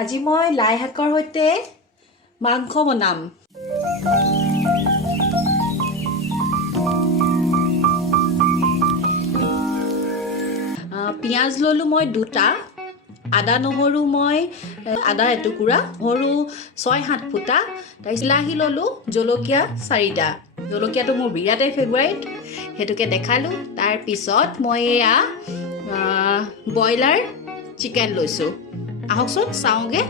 আজি মই লাই শাকৰ সৈতে মাংস বনাম। পিঁয়াজ ললোঁ মই 2টা, আদা নহৰু মই আদা এটুকুৰা, নহৰু 6-7 ফুটা, তাৰপিছত বিলাহী ললোঁ, জলকীয়া 4টা। জলকীয়াটো মোৰ বিৰাটেই ফেভাৰিট, সেইটোকে দেখালোঁ। তাৰপিছত মই এয়া ব্ৰইলাৰ চিকেন লৈছোঁ। আহকচোন চাওঁগে।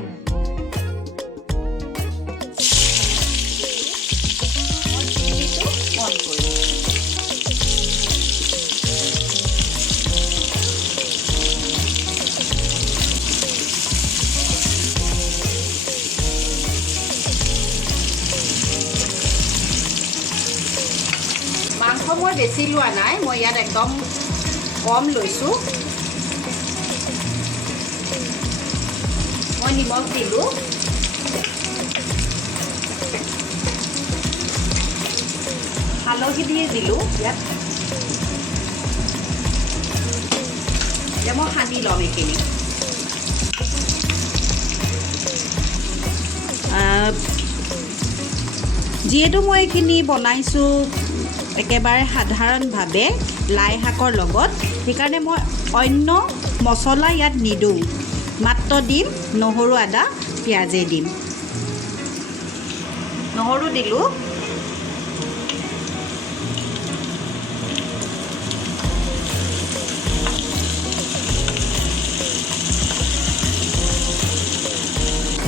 মাংস মই বেছি লোৱা নাই, মই ইয়াত একদম কম লৈছোঁ। মই নিমখ দিলোঁ, হালধি দিয়ে দিলোঁ ইয়াত। এতিয়া মই সানি ল'ম এইখিনি। যিহেতু মই এইখিনি বনাইছোঁ একেবাৰে সাধাৰণভাৱে লাই শাকৰ লগত, সেইকাৰণে মই অন্য মছলা ইয়াত নিদিওঁ, মাত্ৰ দিম নহৰু, আদা, পিঁয়াজেই দিম। নহৰু দিলোঁ,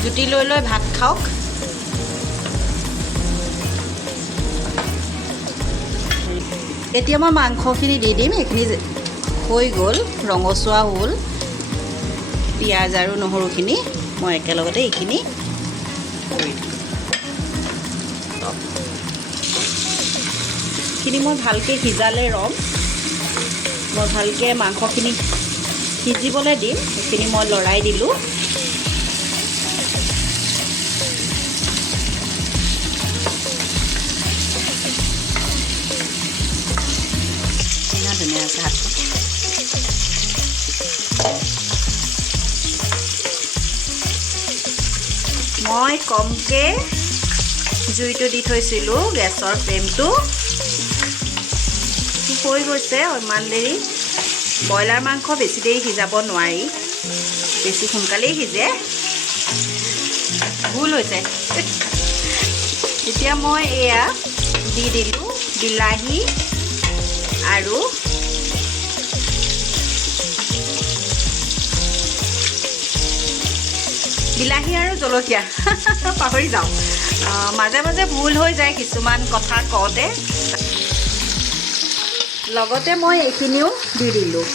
জুতি লৈ লৈ ভাত খাওক। এতিয়া মই মাংসখিনি দি দিম। এইখিনি হৈ গ'ল, ৰঙচুৱা হ'ল। পিঁয়াজ আৰু নহৰুখিনি মই একেলগতে এইখিনি কৰি দিম। এইখিনি মই ভালকৈ সিজালে মই ভালকৈ মাংসখিনি সিজিবলৈ দিম। এইখিনি মই লৰাই দিলোঁ। ধুনীয়া আছে হাত। মই কমকৈ জুইটো দি থৈছিলোঁ, গেছৰ ফ্লেমটো হৈ গৈছে ইমান দেৰি। ব্ৰইলাৰ মাংস বেছি দেৰি সিজাব নোৱাৰি, বেছি সোনকালেই সিজে, ভুল হৈছে। এতিয়া মই এয়া দি দিলোঁ বিলাহী আৰু জলকীয়া। পাহৰি যাওঁ, মাজে মাজে ভুল হৈ যায় কিছুমান কথা কওঁতে। লগতে মই এইখিনিও দি দিলোঁ।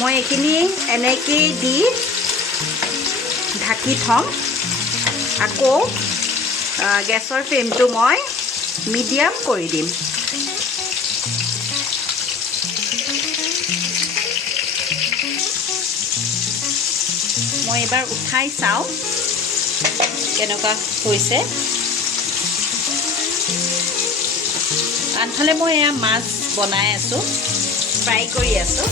মই এইখিনি এনেকেই দি ঢাকি থ'ম। আকৌ গেছৰ ফ্লেমটো মই মিডিয়াম কৰি দিম। মই এবাৰ উঠাই চাওঁ কেনেকুৱা হৈছে। আনফালে মই এয়া মাছ বনাই আছোঁ, ফ্ৰাই কৰি আছোঁ।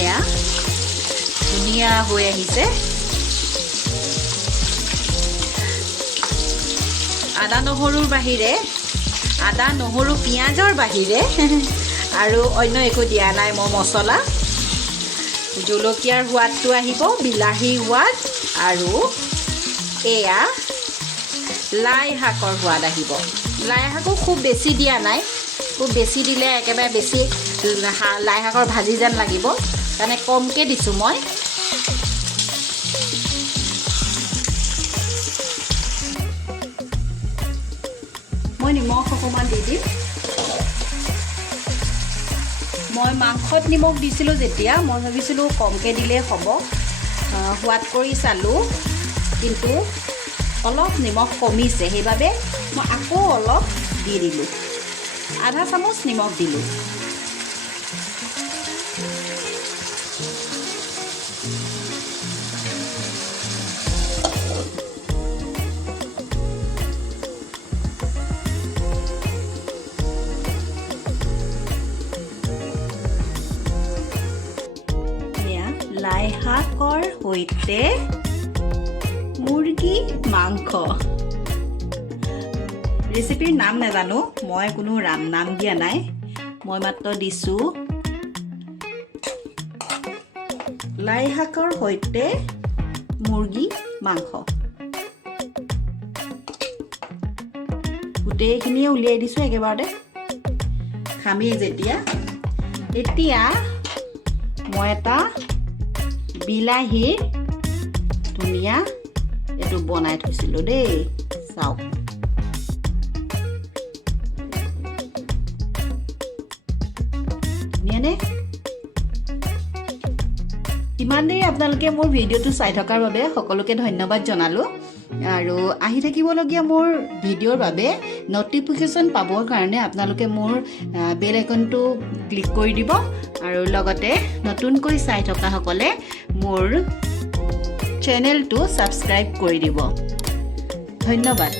এয়া ধুনীয়া হৈ আহিছে। আদা নহৰুৰ বাহিৰে, আদা নহৰু পিঁয়াজৰ বাহিৰে আৰু অন্য একো দিয়া নাই মই মছলা। জলকীয়াৰ সোৱাদটো আহিব, বিলাহীৰ সোৱাদ, আৰু এয়া লাই শাকৰ সোৱাদ আহিব। লাই শাকো খুব বেছি দিয়া নাই, খুব বেছি দিলে একেবাৰে বেছি লাই শাকৰ ভাজি যেন লাগিব, সেইকাৰণে কমকৈ দিছোঁ মই। মই নিমখ অকণমান দি দিম। মই মাংসত নিমখ দিছিলোঁ যেতিয়া, মই ভাবিছিলোঁ কমকৈ দিলেই হ'ব। সোৱাদ কৰি চালোঁ, কিন্তু অলপ নিমখ কমিছে, সেইবাবে মই আকৌ অলপ দি দিলোঁ। আধা চামুচ নিমখ দিলোঁ। সৈতে মুৰ্গী মাংস ৰেচিপিৰ নাম নাজানো মই কোনো নাম দিয়া নাই মই মাত্ৰ দিছো লাই শাকৰ সৈতে মুৰ্গী মাংস গোটেইখিনিয়ে উলিয়াই দিছো একেবাৰতে খামি যেতিয়া এতিয়া মই এটা বিলাহীৰ ধুনীয়া এটো বনাই থৈছিলো দেই চাওক নিয়ানে ইমান দেৰি আপোনালোকে মোৰ ভিডিঅ'টো চাই থকাৰ বাবে সকলোকে ধন্যবাদ জনালো আৰু আহি থাকিবলগীয়া মোৰ ভিডিঅ'ৰ বাবে নটিফিকেশ্যন পাবৰ কাৰণে আপোনালোকে মোৰ বেল আইকনটো ক্লিক কৰি দিব আৰু লগতে নতুনকৈ চাই থকা সকলে মোৰ চেনেলটো সাবস্ক্ৰাইব কৰি দিব ধন্যবাদ